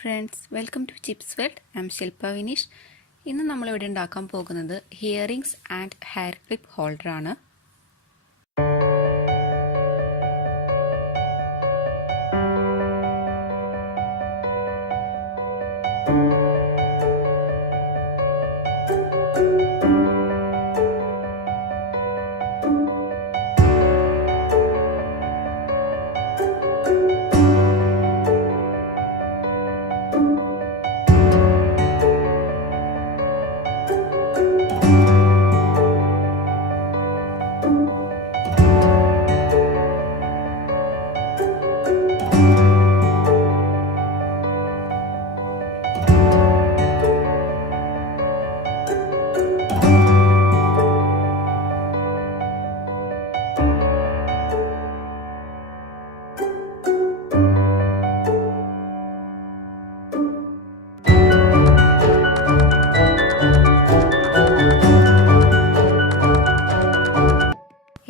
Friends, welcome to chips world. I am Shilpa Vineesh. ഇന്ന് നമ്മളിവിടെ ഉണ്ടാക്കാൻ പോകുന്നത് ഹിയറിങ്സ് ആൻഡ് ഹെയർ ക്ലിപ്പ് ഹോൾഡറാണ്.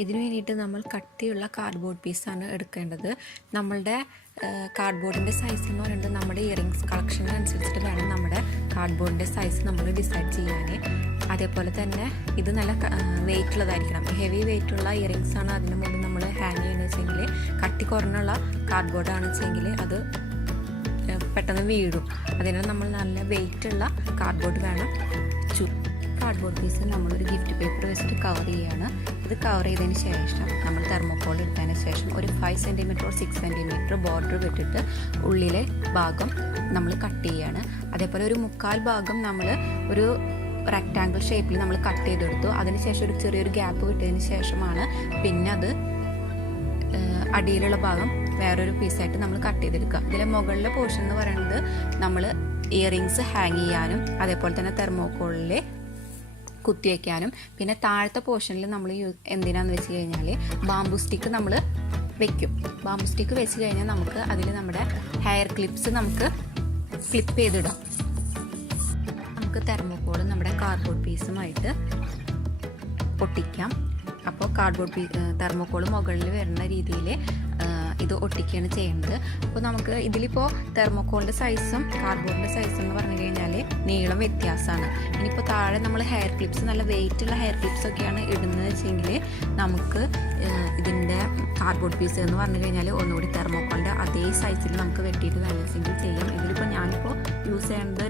ഇതിനു വേണ്ടിയിട്ട് നമ്മൾ കട്ടിയുള്ള കാർഡ്ബോർഡ് പീസാണ് എടുക്കേണ്ടത്. നമ്മളുടെ കാർഡ്ബോർഡിൻ്റെ സൈസ് എന്ന് പറയുന്നത് നമ്മുടെ ഇയറിങ്സ് കളക്ഷനനുസരിച്ചിട്ട് വേണം നമ്മുടെ കാർഡ്ബോർഡിൻ്റെ സൈസ് നമ്മൾ ഡിസൈഡ് ചെയ്യാൻ. അതേപോലെ തന്നെ ഇത് നല്ല വെയിറ്റ് ഉള്ളതായിരിക്കണം. ഹെവി വെയിറ്റ് ഉള്ള ഇയറിങ്സ് ആണ് അതിന് മുകളിൽ നമ്മൾ ഹാങ് ചെയ്യുന്നത് വെച്ചെങ്കിൽ, കട്ടി കുറഞ്ഞുള്ള കാർഡ്ബോർഡാണ് വെച്ചെങ്കിൽ അത് പെട്ടെന്ന് വീഴും. അതിനാൽ നമ്മൾ നല്ല വെയിറ്റ് ഉള്ള കാർഡ്ബോർഡ് വേണം. കാർഡ്ബോർഡ് പീസ് നമ്മളൊരു ഗിഫ്റ്റ് പേപ്പർ വെച്ചിട്ട് കവർ ചെയ്യുകയാണ്. ഇത് കവർ ചെയ്തതിന് ശേഷം നമ്മൾ തെർമോക്കോൾ എടുത്തതിന് ശേഷം ഒരു 5 സെൻറ്റിമീറ്റർ 6 സെൻറ്റിമീറ്റർ ബോർഡർ വിട്ടിട്ട് ഉള്ളിലെ ഭാഗം നമ്മൾ കട്ട് ചെയ്യുകയാണ്. അതേപോലെ ഒരു 1/4 ഭാഗം നമ്മൾ ഒരു റെക്റ്റാങ്കിൾ ഷേപ്പിൽ നമ്മൾ കട്ട് ചെയ്തെടുത്തു. അതിനുശേഷം ഒരു ചെറിയൊരു ഗ്യാപ്പ് വിട്ടതിന് ശേഷമാണ് പിന്നെ അത് അടിയിലുള്ള ഭാഗം വേറൊരു പീസായിട്ട് നമ്മൾ കട്ട് ചെയ്തെടുക്കുക. ഇതിലെ മുകളിലെ പോർഷൻ എന്ന് പറയുന്നത് നമ്മൾ ഇയറിങ്സ് ഹാങ് ചെയ്യാനും അതേപോലെ തന്നെ തെർമോക്കോളിൽ കുത്തിവെക്കാനും, പിന്നെ താഴത്തെ പോർഷനിൽ നമ്മൾ എന്തിനാന്ന് വെച്ച് കഴിഞ്ഞാൽ ബാംബു സ്റ്റിക്ക് നമ്മൾ വെക്കും. ബാംബു സ്റ്റിക്ക് വെച്ച് കഴിഞ്ഞാൽ നമുക്ക് അതിൽ നമ്മുടെ ഹെയർ ക്ലിപ്സ് നമുക്ക് ക്ലിപ്പ് ചെയ്തിടാം. നമുക്ക് തെർമോക്കോൾ നമ്മുടെ കാർഡ്ബോർഡ് പീസുമായിട്ട് ഒട്ടിക്കാം. അപ്പോൾ തെർമോക്കോൾ മുകളിൽ വരുന്ന രീതിയിൽ ഇത് ഒട്ടിക്കുകയാണ് ചെയ്യുന്നത്. അപ്പോൾ നമുക്ക് ഇതിലിപ്പോൾ തെർമോക്കോളിൻ്റെ സൈസും കാർഡ്ബോർഡിൻ്റെ സൈസും എന്ന് പറഞ്ഞു കഴിഞ്ഞാൽ നീളം വ്യത്യാസമാണ്. ഇനിയിപ്പോൾ താഴെ നമ്മൾ ഹെയർ ക്ലിപ്സ് നല്ല വെയിറ്റുള്ള ഹെയർ ക്ലിപ്സ് ഒക്കെയാണ് ഇടുന്നത് വെച്ചെങ്കിൽ നമുക്ക് ഇതിൻ്റെ കാർഡ്ബോർഡ് പീസ് എന്ന് പറഞ്ഞു കഴിഞ്ഞാൽ ഒന്നുകൂടി തെർമോക്കോളിൻ്റെ അതേ സൈസിൽ നമുക്ക് വെട്ടിയിട്ട് വേണമെങ്കിൽ ചെയ്യാം. ഇതിലിപ്പോൾ ഞാനിപ്പോൾ യൂസ് ചെയ്യുന്നത്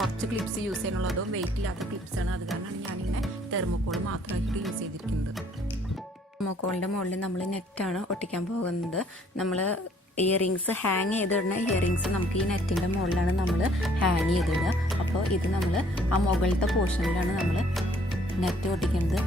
കുറച്ച് ക്ലിപ്സ് യൂസ് ചെയ്യാനുള്ളതോ വെയിറ്റ് ഇല്ലാത്ത ക്ലിപ്സാണ്. അത് കാരണമാണ് ഞാനിങ്ങനെ തെർമോക്കോൾ മാത്രമായിട്ട് യൂസ് ചെയ്തിരിക്കുന്നത്. തെർമോക്കോളിൻ്റെ മുകളിൽ നമ്മൾ നെറ്റാണ് ഒട്ടിക്കാൻ പോകുന്നത്. നമ്മൾ ഇയറിങ്സ് ഹാങ് ചെയ്തിടുന്ന ഇയറിങ്സ് നമുക്ക് ഈ നെറ്റിൻ്റെ മുകളിലാണ് നമ്മൾ ഹാങ് ചെയ്തിടുക. അപ്പോൾ ഇത് നമ്മൾ ആ മുകളിലത്തെ പോർഷനിലാണ് നമ്മൾ നെറ്റ് ഒട്ടിക്കുന്നത്.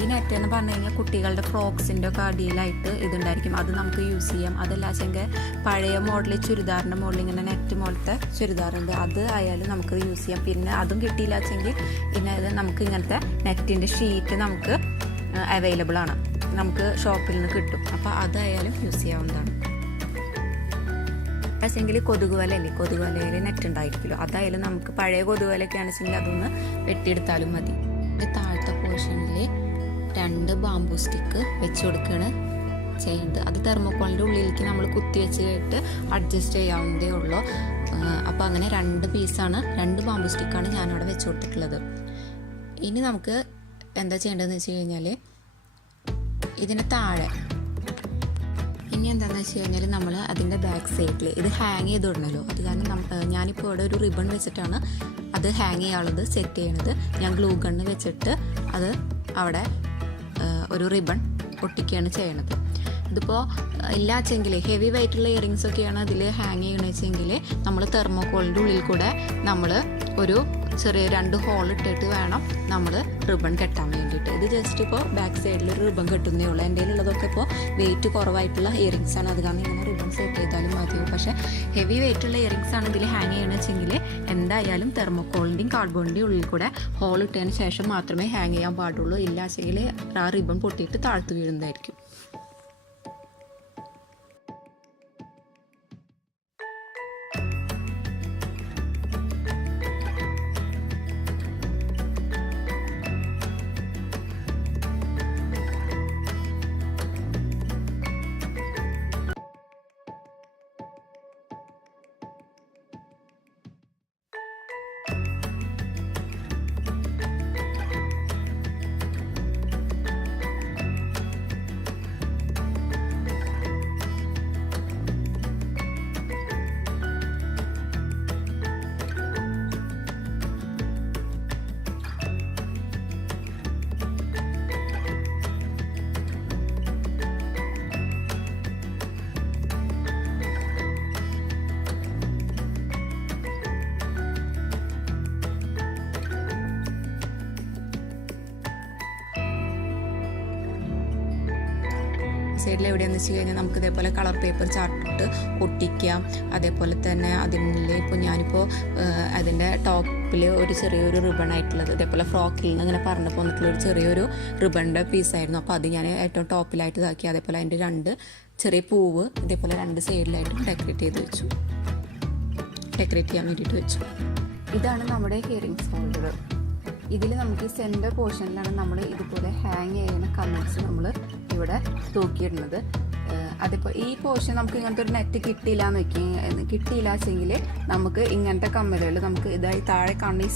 ഈ നെറ്റ് എന്ന് പറഞ്ഞു കഴിഞ്ഞാൽ കുട്ടികളുടെ ഫ്രോക്സിൻ്റെ ഒക്കെ അടിയിലായിട്ട് ഇതുണ്ടായിരിക്കും. അത് നമുക്ക് യൂസ് ചെയ്യാം. അതല്ലാച്ചെങ്കിൽ പഴയ മോഡൽ ചുരിദാറിൻ്റെ മുകളിൽ ഇങ്ങനെ നെറ്റ് പോലത്തെ ചുരിദാറുണ്ട്, അത് ആയാലും നമുക്ക് യൂസ് ചെയ്യാം. പിന്നെ അതും കിട്ടിയില്ലാച്ചെങ്കിൽ പിന്നെ നമുക്ക് ഇങ്ങനത്തെ നെറ്റിൻ്റെ ഷീറ്റ് നമുക്ക് അവൈലബിൾ ആണ്, നമുക്ക് ഷോപ്പിൽ നിന്ന് കിട്ടും. അപ്പോൾ അതായാലും യൂസ് ചെയ്യാവുന്നതാണ്. പക്ഷേങ്കിൽ കൊതുകുവലല്ലേ, കൊതുകുവലയിൽ നെറ്റ് ഉണ്ടായിരിക്കുമല്ലോ, അതായാലും നമുക്ക് പഴയ കൊതുകുവലൊക്കെ ആണെച്ചെങ്കിൽ അതൊന്ന് വെട്ടിയെടുത്താലും മതി. താഴത്തെ പോർഷനിൽ 2 ബാംബു സ്റ്റിക്ക് വെച്ച് കൊടുക്കുകയാണ് ചെയ്യുന്നത്. അത് തെർമോക്കോളിൻ്റെ ഉള്ളിലേക്ക് നമ്മൾ കുത്തി വെച്ച് കഴിഞ്ഞിട്ട് അഡ്ജസ്റ്റ് ചെയ്യാവുന്നതേ ഉള്ളൂ. അപ്പോൾ അങ്ങനെ 2 പീസാണ്, 2 ബാംബു സ്റ്റിക്കാണ് ഞാനിവിടെ വെച്ച് കൊടുത്തിട്ടുള്ളത്. ഇനി നമുക്ക് എന്താ ചെയ്യേണ്ടതെന്ന് വെച്ച് കഴിഞ്ഞാൽ ഇതിന് താഴെ ഇനി എന്താണെന്ന് വെച്ച് കഴിഞ്ഞാൽ നമ്മൾ അതിൻ്റെ ബാക്ക് സൈഡിൽ ഇത് ഹാങ് ചെയ്ത് വിടണമല്ലോ. അത് കാരണം ഞാനിപ്പോൾ ഇവിടെ ഒരു റിബൺ വെച്ചിട്ടാണ് അത് ഹാങ് ചെയ്യാനുള്ളത് സെറ്റ് ചെയ്യണത്. ഞാൻ ഗ്ലൂ ഗണ്ണ് വെച്ചിട്ട് അത് അവിടെ ഒരു റിബൺ ഒട്ടിക്കുകയാണ് ചെയ്യണത്. ഇതിപ്പോൾ ഇല്ലാച്ചെങ്കിൽ ഹെവി വെയിറ്റുള്ള ഇയറിങ്സ് ഒക്കെയാണ് അതിൽ ഹാങ് ചെയ്യണമെന്ന് വെച്ചെങ്കിൽ നമ്മൾ തെർമോക്കോളിൻ്റെ ഉള്ളിൽ കൂടെ നമ്മൾ ഒരു ചെറിയ 2 ഹോൾ ഇട്ടിട്ട് വേണം നമ്മൾ റിബൺ കെട്ടാൻ വേണ്ടിയിട്ട്. ഇത് ജസ്റ്റ് ഇപ്പോൾ ബാക്ക് സൈഡിൽ ഒരു റിബൺ കെട്ടുന്നേ ഉള്ളൂ. എൻ്റെ ഉള്ളതൊക്കെ ഇപ്പോൾ വെയിറ്റ് കുറവായിട്ടുള്ള ഇയറിങ്സ് ആണ്. അത് കാരണം ഇങ്ങനെ റിബൺ സെറ്റ് ചെയ്താലും മതിയോ. പക്ഷേ ഹെവി വെയിറ്റുള്ള ഇയറിങ്സ് ആണ് ഇതിൽ ഹാങ് ചെയ്യണമെന്ന് വെച്ചെങ്കിൽ എന്തായാലും തെർമോക്കോളിൻ്റെയും കാർഡ്ബോർഡിൻ്റെയും ഉള്ളിൽ കൂടെ ഹോൾ ഇട്ടതിന് ശേഷം മാത്രമേ ഹാങ് ചെയ്യാൻ പാടുള്ളൂ. ഇല്ലാച്ചെങ്കിൽ ആ റിബൺ പൊട്ടിയിട്ട് താഴ്ത്തു വീഴുന്നതായിരിക്കും. സൈഡിൽ എവിടെയാണെന്ന് വെച്ച് കഴിഞ്ഞാൽ നമുക്ക് ഇതേപോലെ കളർ പേപ്പർ ചാർട്ടിട്ട് ഒട്ടിക്കാം. അതേപോലെ തന്നെ അതിനുള്ളിൽ ഇപ്പോൾ ഞാനിപ്പോൾ അതിൻ്റെ ടോപ്പിൽ ഒരു ചെറിയൊരു റിബൺ ആയിട്ടുള്ളത് ഇതേപോലെ ഫ്രോക്കിൽ നിന്ന് ഇങ്ങനെ പറഞ്ഞു പോന്നിട്ടുള്ള ഒരു ചെറിയൊരു റിബണിൻ്റെ പീസായിരുന്നു. അപ്പോൾ അത് ഞാൻ ഏറ്റവും ടോപ്പിലായിട്ട് ഇതാക്കി. അതേപോലെ അതിൻ്റെ 2 ചെറിയ പൂവ് ഇതേപോലെ 2 സൈഡിലായിട്ടും ഡെക്കറേറ്റ് ചെയ്യാൻ വേണ്ടിയിട്ട് വെച്ചു. ഇതാണ് നമ്മുടെ ഹിയറിംഗ്സ് ഹോൾഡർ. ഇതിൽ നമുക്ക് ഈ സെൻറ്റർ പോർഷനിലാണ് നമ്മൾ ഇതുപോലെ ഹാങ് ചെയ്യുന്ന കമ്മൽസ് നമ്മൾ ഇവിടെ തൂക്കിയിടുന്നത്. അതിപ്പോൾ ഈ പോർഷൻ നമുക്ക് ഇങ്ങനത്തെ ഒരു നെറ്റ് കിട്ടിയില്ല വെച്ചെങ്കിൽ നമുക്ക് ഇങ്ങനത്തെ കമ്മലുകൾ നമുക്ക് ഇതായി താഴെ കാണുന്ന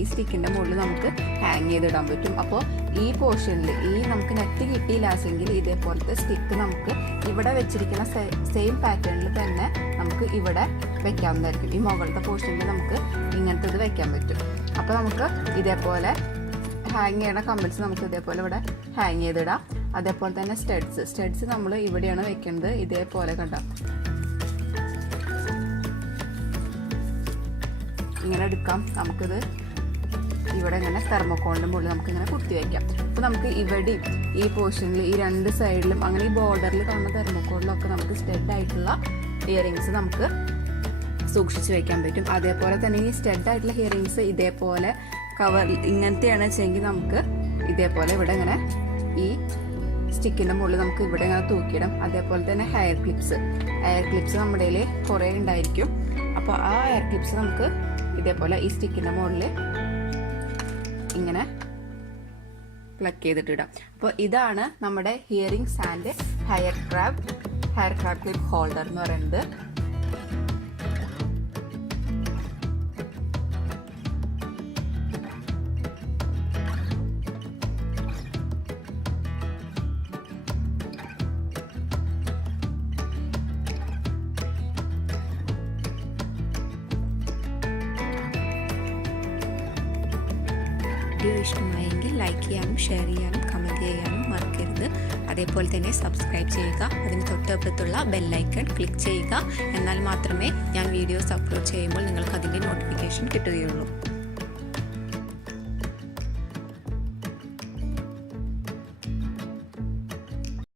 ഈ സ്റ്റിക്കിൻ്റെ മുകളിൽ നമുക്ക് ഹാങ് ചെയ്തിടാൻ പറ്റും. അപ്പോൾ ഈ പോർഷനിൽ നമുക്ക് നെറ്റ് കിട്ടിയില്ലാച്ചെങ്കിൽ ഇതേപോലത്തെ സ്റ്റിക്ക് നമുക്ക് ഇവിടെ വെച്ചിരിക്കുന്ന സെയിം പാറ്റേണിൽ തന്നെ നമുക്ക് ഇവിടെ വെക്കാവുന്നതായിരിക്കും. ഈ മുകളിലത്തെ പോർഷനിൽ നമുക്ക് ഇങ്ങനത്തെ ഇത് വെക്കാൻ പറ്റും. അപ്പോൾ നമുക്ക് ഇതേപോലെ ഹാങ് ചെയ്യണ കമ്മൽസ് നമുക്ക് ഇതേപോലെ ഇവിടെ ഹാങ് ചെയ്തിടാം. അതേപോലെ തന്നെ സ്റ്റഡ്സ് നമ്മൾ ഇവിടെയാണ് വെക്കുന്നത്. ഇതേപോലെ കണ്ടോ ഇങ്ങനെ എടുക്കാം. നമുക്കിത് ഇവിടെ ഇങ്ങനെ തെർമോക്കോളിൻ്റെ മുകളിൽ നമുക്കിങ്ങനെ കുത്തി വയ്ക്കാം. അപ്പോൾ നമുക്ക് ഇവിടെയും ഈ പോർഷനിൽ ഈ 2 സൈഡിലും അങ്ങനെ ഈ ബോർഡറിൽ കാണുന്ന തെർമോക്കോളിലൊക്കെ നമുക്ക് സ്റ്റഡ് ആയിട്ടുള്ള ഇയറിങ്സ് നമുക്ക് സൂക്ഷിച്ച് വയ്ക്കാൻ പറ്റും. അതേപോലെ തന്നെ ഈ സ്റ്റഡ് ആയിട്ടുള്ള ഇയറിങ്സ് ഇതേപോലെ കവർ ഇങ്ങനത്തെയാണ് വെച്ചെങ്കിൽ നമുക്ക് ഇതേപോലെ ഇവിടെ ഇങ്ങനെ ഈ സ്റ്റിക്കിൻ്റെ മുകളിൽ നമുക്ക് ഇവിടെ ഇങ്ങനെ തൂക്കിയിടാം. അതേപോലെ തന്നെ ഹെയർ ക്ലിപ്സ് നമ്മുടെ കയ്യിൽ കുറേ ഉണ്ടായിരിക്കും. അപ്പോൾ ആ ഹെയർ ക്ലിപ്സ് നമുക്ക് ഇതേപോലെ ഈ സ്റ്റിക്കിൻ്റെ മുകളിൽ ഇങ്ങനെ പ്ലഗ് ചെയ്തിട്ടിടാം. അപ്പോൾ ഇതാണ് നമ്മുടെ hearings and hair crab clip holder എന്ന് പറയുന്നത്. വീഡിയോ ഇഷ്ടമായെങ്കിൽ ലൈക്ക് ചെയ്യാനും ഷെയർ ചെയ്യാനും കമൻറ്റ് ചെയ്യാനും മറക്കരുത്. അതേപോലെ തന്നെ സബ്സ്ക്രൈബ് ചെയ്യുക. അതിന് തൊട്ടപ്പുറത്തുള്ള ബെല്ലൈക്കൺ ക്ലിക്ക് ചെയ്യുക. എന്നാൽ മാത്രമേ ഞാൻ വീഡിയോസ് അപ്ലോഡ് ചെയ്യുമ്പോൾ നിങ്ങൾക്ക് അതിൻ്റെ നോട്ടിഫിക്കേഷൻ കിട്ടുകയുള്ളൂ.